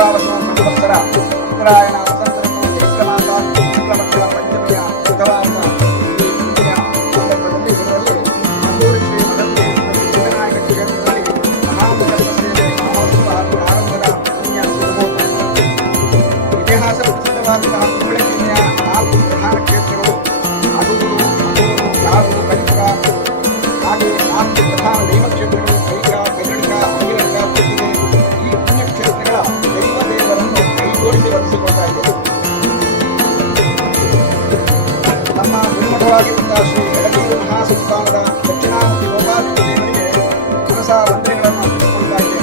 ವಿಶ್ವಾವಸು ಸಂವತ್ಸರ ಉತ್ತರಾಯಣ ವಸಂತ ಋತು ಚೈತ್ರ ಮಾಸ ಶುಕ್ಲಪಕ್ಷ ಪಂಚಮಿಯ ಬುಧವಾರ ಈ ಸಂದರ್ಭದಲ್ಲಿ ಇದರಲ್ಲಿ ಮದ್ದೂರು ಶ್ರೀ ಮದರ್ತಿ ಸಿದ್ದನಾಯಕ ಕ್ಷೇತ್ರದಲ್ಲಿ ಮಹಾಮುಖ ಸೇವೆ ಮಹೋತ್ಸವ ಹಾಗೂ ಆರಂಭದ ಪುಣ್ಯ ಶುಭಮುಹೂರ್ತ. ಇತಿಹಾಸ ಪ್ರಸಿದ್ಧವಾದಂತಹ ಕುಂಬಳೆ ಜಿಲ್ಲೆಯ 4 ಪ್ರಧಾನ ಕ್ಷೇತ್ರಗಳು ಅದೂರು, ಮದ್ದೂರು, ಲಾರು, ಕಲಿಕ ಹಾಗೆ 4 ಪ್ರಧಾನ ದೈವ ಕ್ಷೇತ್ರಗಳು ಕೈಗ, ಕನ್ನಡಿಗ, ಅಹಿರಂಗ, ಕೊಟ್ಟಿಗೆ. ಈ ಪುಣ್ಯಕ್ಷೇತ್ರಗಳ ದೇವರನ್ನು ಕೈಜೋಡಿಸಿ ವರ್ತಿಸಿಕೊಳ್ತಾ ಇದ್ದೇವೆ. ನಮ್ಮ ಗುರುಮಠವಾಗಿರುವಂತಹ ಶ್ರೀ ಎಡಗೀರು ಮಹಾಸಂಸ್ಥಾನದ ದಕ್ಷಿಣಾಮೂರ್ತಿ ಗೋಪಾಲಕೃಷ್ಣ ದೇವರಿಗೆ ಮನಸ ವಂದನೆಗಳನ್ನು ಅರ್ಪಿಸಿಕೊಳ್ತಾ ಇದ್ದೇವೆ.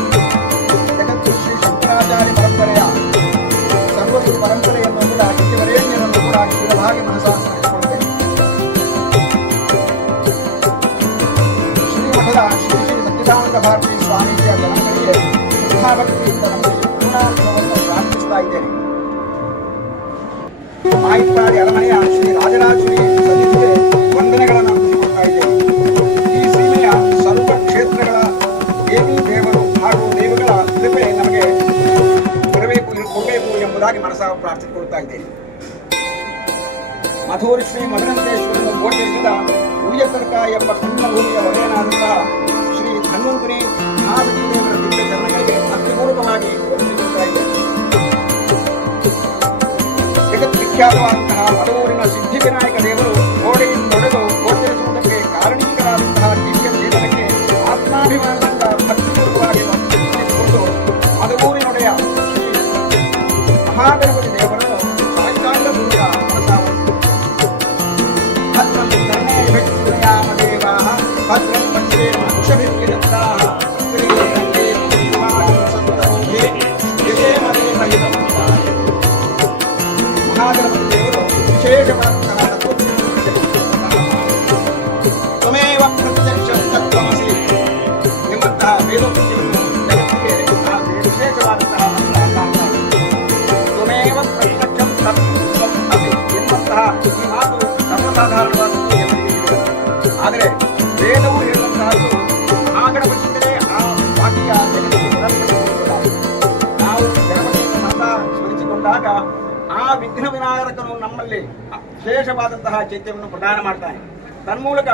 ಜಗತ್ತು ಶ್ರೀ ಶಂಕರಾಚಾರ್ಯ ಪರಂಪರೆಯ ಸರ್ವಗುರು ಪರಂಪರೆಯನ್ನು ಕೂಡ ಕಿತ್ತಿವರೇಣ್ಯರನ್ನು ಕೂಡ ಸ್ಥಿರವಾಗಿ ಮನಸ ಸ್ಮರಿಸಿಕೊಳ್ತೇವೆ. ಶ್ರೀಮಠದ ಶ್ರೀ ಶ್ರೀ ಸಚ್ಚಿದಾನಂದ ಭಾರತಿ ಸ್ವಾಮೀಜಿಯ ಜನಗಳಿಗೆ ಶ್ರದ್ಧಾಭಕ್ತಿಯಿಂದ ನಮಗೆ ಪೂರ್ಣಾನುಭವವನ್ನು ಪ್ರಾರ್ಥಿಸ್ತಾ ಇದ್ದೇನೆ. ಮಾಹಿತಿ ಅರಮನೆಯ ಶ್ರೀ ರಾಜರಾಜೇಶ್ವರಿ ಸನ್ನಿಧಿಗೆ ವಂದನೆಗಳನ್ನು ಅರ್ಪಿಸಿಕೊಳ್ತಾ ಇದ್ದೇವೆ. ಈ ಸೀಮೆಯ ಸರ್ವ ಕ್ಷೇತ್ರಗಳ ದೇವಿ ದೇವರು ಹಾಗೂ ದೇವಗಳ ಕೃಪೆ ನಮಗೆ ಕೊಡಬೇಕು ಎಂಬುದಾಗಿ ಮನಸ ಪ್ರಾರ್ಥಿಸಿಕೊಳ್ತಾ ಇದ್ದೇನೆ. ಮಧುರ ಶ್ರೀ ಮದನಂತೇಶ್ವರನ ಗೋಚರಿಸಿದ ಉಳಿಯತರ್ಕ ಎಂಬ ಪುಣ್ಯಭೂಮಿಯ ಒಡೆಯನಾದಂತಹ ಶ್ರೀ ಧನ್ವಂತರಿ ಮಹಾವಿಷ್ಣುದೇವರ ದಿವ್ಯ ಚರಣಗಳಿಗೆ ಅತ್ಯಪೂರ್ವವಾಗಿ ವಂದಿಸಿಕೊಳ್ತಾ ಇದ್ದೇನೆ. ಜಗದ್ವಿಖ್ಯಾತವಾದಂತಹ ಮಧೂರಿನ ಸಿದ್ಧಿವಿನಾಯಕ ದೇವರು ಗೋಡೆಯಿಂದೊಡೆದು ಗೋಚರಿಸುವುದಕ್ಕೆ ಕಾರಣೀಕರಾದಂತಹ ದಿವ್ಯ ಚೇತನಕ್ಕೆ ಆತ್ಮಾಭಿಮಾನದಿಂದ ಭಕ್ತಿಪೂರ್ವಕವಾಗಿ ವಂದಿಸಿಕೊಂಡು ಮಧೂರಿನೊಡೆಯ ಶ್ರೀ ಮಹಾಗಣಪತಿ ದೇವರನ್ನು ಸಾಷ್ಟಾಂಗ ಪೂಜಾ ಭದ್ರಂ ಕರ್ಣೇಭಿರ್ಯಾಮ ದೇವಾಃ ಭದ್ರಂ ಪಂಚೇಮ ಅಕ್ಷಭಿರ್ಯಜಂತಾಃ ಶ್ರೀರಂಗೇ ಸತ್ತರೋಧೇ ಯಶೇಮ ದೇವಹಿತಂ ಮಹಾಗಣಪತಿ ದೇವರು ವಿಶೇಷವಾದಂತಹ ತ್ವಮೇವ ಪ್ರತ್ಯಕ್ಷಂ ತತ್ವಮಸಿ ಎಂಬಂತಹ ವೇದೋಕ್ತಿಯನ್ನು ಜಗತ್ತಿಗೆ ವಿಶೇಷವಾದಂತಹ ತ್ವಮೇವ ಪ್ರತ್ಯಕ್ಷಂ ತತ್ವಂ ಅಸಿ ಎನ್ನುವಂತಹ ಈ ಮಾತು ಸರ್ವಸಾಧಾರಣವಾದದ್ದು ಎಲ್ಲರಿಗಿದೆ. ಆದರೆ ವೇದವು ಹೇಳುವಂತಹದ್ದು ಮಹಾಗಣಪತಿಯಿಂದಲೇ ಆ ವಾಕ್ಯ ಜಗತ್ತಿಗೆ ಬರಲ್ಪಟ್ಟಿರುವುದಿಲ್ಲ. ನಾವು ಗಣಪತಿಯನ್ನು ಮನಸ ಸ್ಮರಿಸಿಕೊಂಡಾಗ ಆ ವಿಘ್ನ ವಿನಾಯಕನು ನಮ್ಮಲ್ಲಿ ವಿಶೇಷವಾದಂತಹ ಚೈತ್ಯವನ್ನು ಪ್ರದಾನ ಮಾಡ್ತಾನೆ. ತನ್ಮೂಲಕ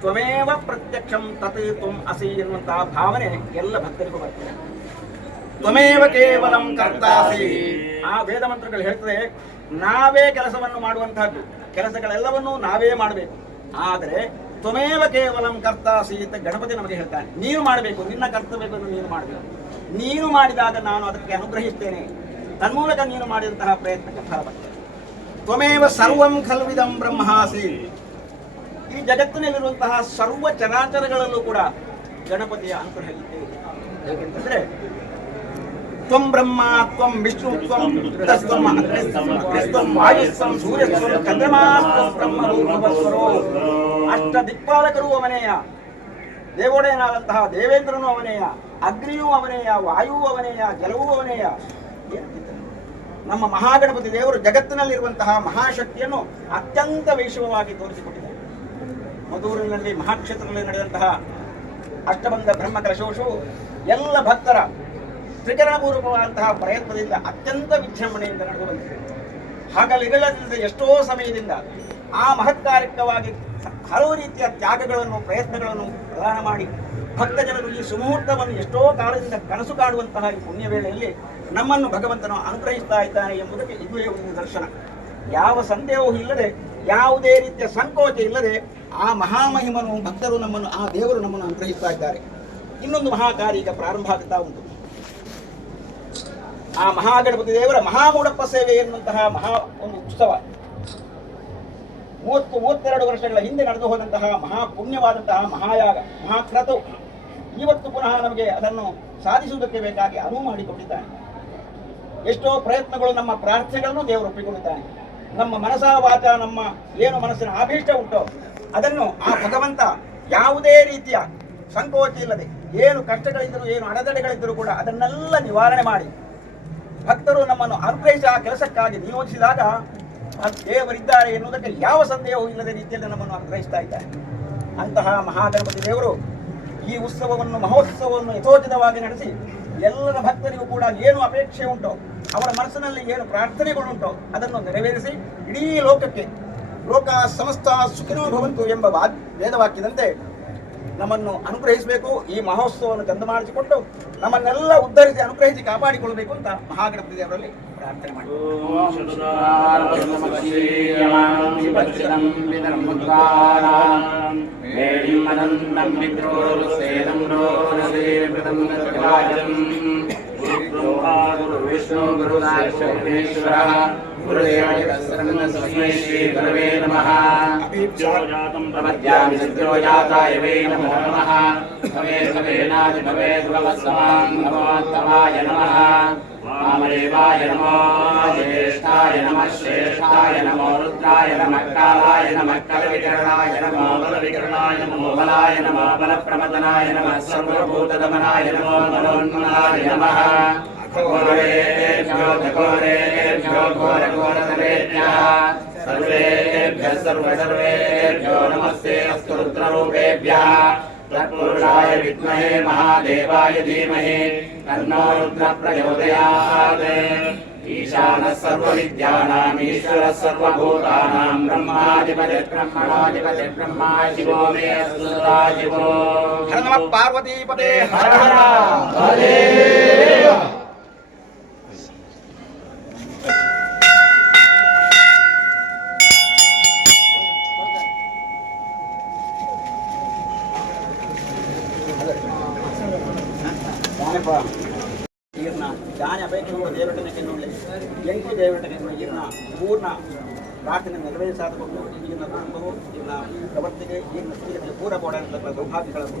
ತ್ವಮೇವ ಪ್ರತ್ಯಕ್ಷಂ ತತ್ ತ್ವಂ ಅಸಿ ಎನ್ನುವಂತಹ ಭಾವನೆ ಎಲ್ಲ ಭಕ್ತರಿಗೂ ಬರ್ತದೆ. ತ್ವಮೇವ ಕೇವಲಂ ಕರ್ತಾಸಿ ಆ ವೇದ ಮಂತ್ರಗಳು ಹೇಳ್ತದೆ, ನಾವೇ ಕೆಲಸವನ್ನು ಮಾಡುವಂತಹದ್ದು, ಕೆಲಸಗಳೆಲ್ಲವನ್ನೂ ನಾವೇ ಮಾಡಬೇಕು. ಆದರೆ ತ್ವಮೇವ ಕೇವಲಂ ಕರ್ತಾಸಿ ಅಂತ ಗಣಪತಿ ನಮಗೆ ಹೇಳ್ತಾನೆ. ನೀನು ಮಾಡಬೇಕು, ನಿನ್ನ ಕರ್ತವ್ಯವನ್ನು ನೀನು ಮಾಡಬೇಕು. ನೀನು ಮಾಡಿದಾಗ ನಾನು ಅದಕ್ಕೆ ಅನುಗ್ರಹಿಸ್ತೇನೆ. ತನ್ಮೂಲಕ ನೀನು ಮಾಡಿದಂತಹ ಪ್ರಯತ್ನಕ್ಕೆ ಫಲ ಬರ್ತದೆ. ತ್ವಮೇವ ಸರ್ವಂ ಖಲ್ವಿದಂ ಬ್ರಹ್ಮಾಸಿ ಈ ಜಗತ್ತಿನಲ್ಲಿರುವಂತಹ ಸರ್ವ ಚರಾಚರಗಳಲ್ಲೂ ಕೂಡ ಗಣಪತಿಯ ಅನುಗ್ರಹ ಇದೆ. ಹೇಗೆಂತಂದ್ರೆ ತ್ವಂ ಬ್ರಹ್ಮ ತ್ವಂ ವಿಷ್ಣು ತ್ವಂ ರುದ್ರಸ್ತ್ವಂ ಅಗ್ನಿಸ್ತ್ವಂ ವಾಯುಸ್ತ್ವಂ ಸೂರ್ಯಸ್ತ್ವಂ ಚಂದ್ರಮಾಸ್ತ್ವಂ ಬ್ರಹ್ಮ ಭೂರ್ಭುವಸ್ವರೋ. ಅಷ್ಟ ದಿಕ್ಪಾಲಕರು ಅವನೇಯ, ದೇವೋಡೆಯನಾದಂತಹ ದೇವೇಂದ್ರನು ಅವನೇಯ, ಅಗ್ನಿಯೂ ಅವನೇಯ, ವಾಯುವು ಅವನೇಯ, ಜಲವೂ ಅವನೇಯ. ನಮ್ಮ ಮಹಾಗಣಪತಿ ದೇವರು ಜಗತ್ತಿನಲ್ಲಿರುವಂತಹ ಮಹಾಶಕ್ತಿಯನ್ನು ಅತ್ಯಂತ ವೈಶವವಾಗಿ ತೋರಿಸಿಕೊಟ್ಟಿದ್ದಾರೆ. ಮಧೂರಿನಲ್ಲಿ ಮಹಾಕ್ಷೇತ್ರದಲ್ಲಿ ನಡೆದಂತಹ ಅಷ್ಟಬಂಧ ಬ್ರಹ್ಮ ಕಲಶೋಷವು ಎಲ್ಲ ಭಕ್ತರ ತ್ರಿಕರಣಪೂರ್ವಕವಾದಂತಹ ಪ್ರಯತ್ನದಿಂದ ಅತ್ಯಂತ ವಿಜೃಂಭಣೆಯಿಂದ ನಡೆದು ಬಂದಿದೆ. ಹಾಗಲಿರಲಿಲ್ಲದ ಎಷ್ಟೋ ಸಮಯದಿಂದ ಆ ಮಹತ್ಕಾರ್ಯಕವಾಗಿ ಹಲವು ರೀತಿಯ ತ್ಯಾಗಗಳನ್ನು ಪ್ರಯತ್ನಗಳನ್ನು ಪ್ರದಾನ ಮಾಡಿ ಭಕ್ತ ಜನರು ಈ ಸುಮುಹೂರ್ತವನ್ನು ಎಷ್ಟೋ ಕಾಲದಿಂದ ಕನಸು ಕಾಣುವಂತಹ ಈ ಪುಣ್ಯ ವೇಳೆಯಲ್ಲಿ ನಮ್ಮನ್ನು ಭಗವಂತನು ಅನುಗ್ರಹಿಸ್ತಾ ಇದ್ದಾನೆ ಎಂಬುದಕ್ಕೆ ಇದುವೇ ಒಂದು ನಿದರ್ಶನ. ಯಾವ ಸಂದೇಹವೂ ಇಲ್ಲದೆ, ಯಾವುದೇ ರೀತಿಯ ಸಂಕೋಚ ಇಲ್ಲದೆ ಆ ಮಹಾಮಹಿಮನು ಭಕ್ತರು ನಮ್ಮನ್ನು, ಆ ದೇವರು ನಮ್ಮನ್ನು ಅನುಗ್ರಹಿಸ್ತಾ ಇದ್ದಾರೆ. ಇನ್ನೊಂದು ಮಹಾಕಾರ್ಯ ಈಗ ಪ್ರಾರಂಭ ಆಗುತ್ತಾ ಉಂಟು. ಆ ಮಹಾಗಣಪತಿ ದೇವರ ಮಹಾಮೂಢಪ್ಪ ಸೇವೆ ಎನ್ನುವಂತಹ ಮಹಾ ಒಂದು ಉತ್ಸವ 32 ವರ್ಷಗಳ ಹಿಂದೆ ನಡೆದು ಹೋದಂತಹ ಮಹಾಪುಣ್ಯವಾದಂತಹ ಮಹಾಯಾಗ, ಮಹಾಕ್ರತು ಇವತ್ತು ಪುನಃ ನಮಗೆ ಅದನ್ನು ಸಾಧಿಸುವುದಕ್ಕೆ ಬೇಕಾಗಿ ಅನುವು ಮಾಡಿಕೊಂಡಿದ್ದಾನೆ. ಎಷ್ಟೋ ಪ್ರಯತ್ನಗಳು, ನಮ್ಮ ಪ್ರಾರ್ಥನೆಗಳನ್ನು ದೇವರು ಒಪ್ಪಿಕೊಂಡಿದ್ದಾನೆ. ನಮ್ಮ ಮನಸ ವಾಚ, ನಮ್ಮ ಏನು ಮನಸ್ಸಿನ ಆಭೀಷ್ಟ ಉಂಟೋ ಅದನ್ನು ಆ ಭಗವಂತ ಯಾವುದೇ ರೀತಿಯ ಸಂಕೋಚ ಇಲ್ಲದೆ, ಏನು ಕಷ್ಟಗಳಿದ್ದರೂ, ಏನು ಅಡೆತಡೆಗಳಿದ್ದರೂ ಕೂಡ ಅದನ್ನೆಲ್ಲ ನಿವಾರಣೆ ಮಾಡಿ ಭಕ್ತರು ನಮ್ಮನ್ನು ಅನುಗ್ರಹಿಸಿ ಆ ಕೆಲಸಕ್ಕಾಗಿ ನಿಯೋಜಿಸಿದಾಗ ದೇವರಿದ್ದಾರೆ ಎನ್ನುವುದಕ್ಕೆ ಯಾವ ಸಂದೇಹವೂ ಇಲ್ಲದ ರೀತಿಯಲ್ಲಿ ನಮ್ಮನ್ನು ಅನುಗ್ರಹಿಸ್ತಾ ಇದ್ದಾರೆ. ಅಂತಹ ಮಹಾಗಣಪತಿ ದೇವರು ಈ ಉತ್ಸವವನ್ನು, ಮಹೋತ್ಸವವನ್ನು ಯಥೋಚಿತವಾಗಿ ನಡೆಸಿ ಎಲ್ಲರ ಭಕ್ತರಿಗೂ ಕೂಡ ಏನು ಅಪೇಕ್ಷೆ ಉಂಟೋ, ಅವರ ಮನಸ್ಸಿನಲ್ಲಿ ಏನು ಪ್ರಾರ್ಥನೆಗಳುಂಟೋ ಅದನ್ನು ನೆರವೇರಿಸಿ ಇಡೀ ಲೋಕಕ್ಕೆ ಲೋಕ ಸಮಸ್ತ ಸುಖಿನೋ ಭವಂತು ಎಂಬ ವೇದವಾಕ್ಯದಂತೆ ನಮ್ಮನ್ನು ಅನುಗ್ರಹಿಸಬೇಕು. ಈ ಮಹೋತ್ಸವವನ್ನು ಚಂದಮಾಡಿಸಿಕೊಂಡು ನಮ್ಮನ್ನೆಲ್ಲ ಉದ್ಧರಿಸಿ ಅನುಗ್ರಹಿಸಿ ಕಾಪಾಡಿಕೊಳ್ಳಬೇಕು ಅಂತ ಮಹಾಗಣಪತಿ ದೇವರಲ್ಲಿ ಪ್ರಾರ್ಥನೆ ಮಾಡಿ. विष्णु गुरु परमेश्वरः गुरुदेवस्मै श्री गुरवे नमः. प्रपद्यामि सद्यो जाताय वै नमो नमः. भवे भवेनादि भवेद्भवस्वान् नमोत्तमाय नमः. वामदेवाय नमो ज्येष्ठाय नमः श्रेष्ठाय नमो रुद्राय नमः कालाय नमः कलविकरणाय नमो बलविकरणाय नमो बलाय नमो बलप्रमदनाय नमः सर्वभूतदमनाय नमो मनोन्मनाय नमः. घोरेभ्यो घोरेभ्यो घोरघोरतरेभ्यः सर्वेभ्यः सर्वसर्वेभ्यो नमस्ते अस्तु रुद्ररूपेभ्यः. तत्पुरुषाय विद्महे महादेवाय धीमहि तन्नो रुद्रः प्रचोदयात्. ईशानः सर्वविद्यानाम् ईश्वरः सर्वभूतानां ब्रह्माधिपतिर्ब्रह्मणाधिपतिः ब्रह्मा शिवो मे अस्तु सदा शिवो. हर नमः पार्वतीपते हर हर महादेव. ಈಗಿನ ದಾನ ಅಪೇಕ್ಷೆಗಳು ದೇವಟನೆಗೆ ನೋಡಿ ಎಂಟು ದೇವಟನೆ ಈಗಿನ ಪೂರ್ಣ ಪ್ರಾರ್ಥನೆ ನೆರವೇರಿಸಾದಕೊಂಡು ಈಗಿನ ಕುಟುಂಬವು ಈಗಿನ ಪ್ರವರ್ತಿಗೆ ಈಗಿನ ಸ್ತ್ರೀಯರಿಗೆ ಪೂರ ಕೊಡಂತಹ ಸೌಭಾಗ್ಯಗಳನ್ನು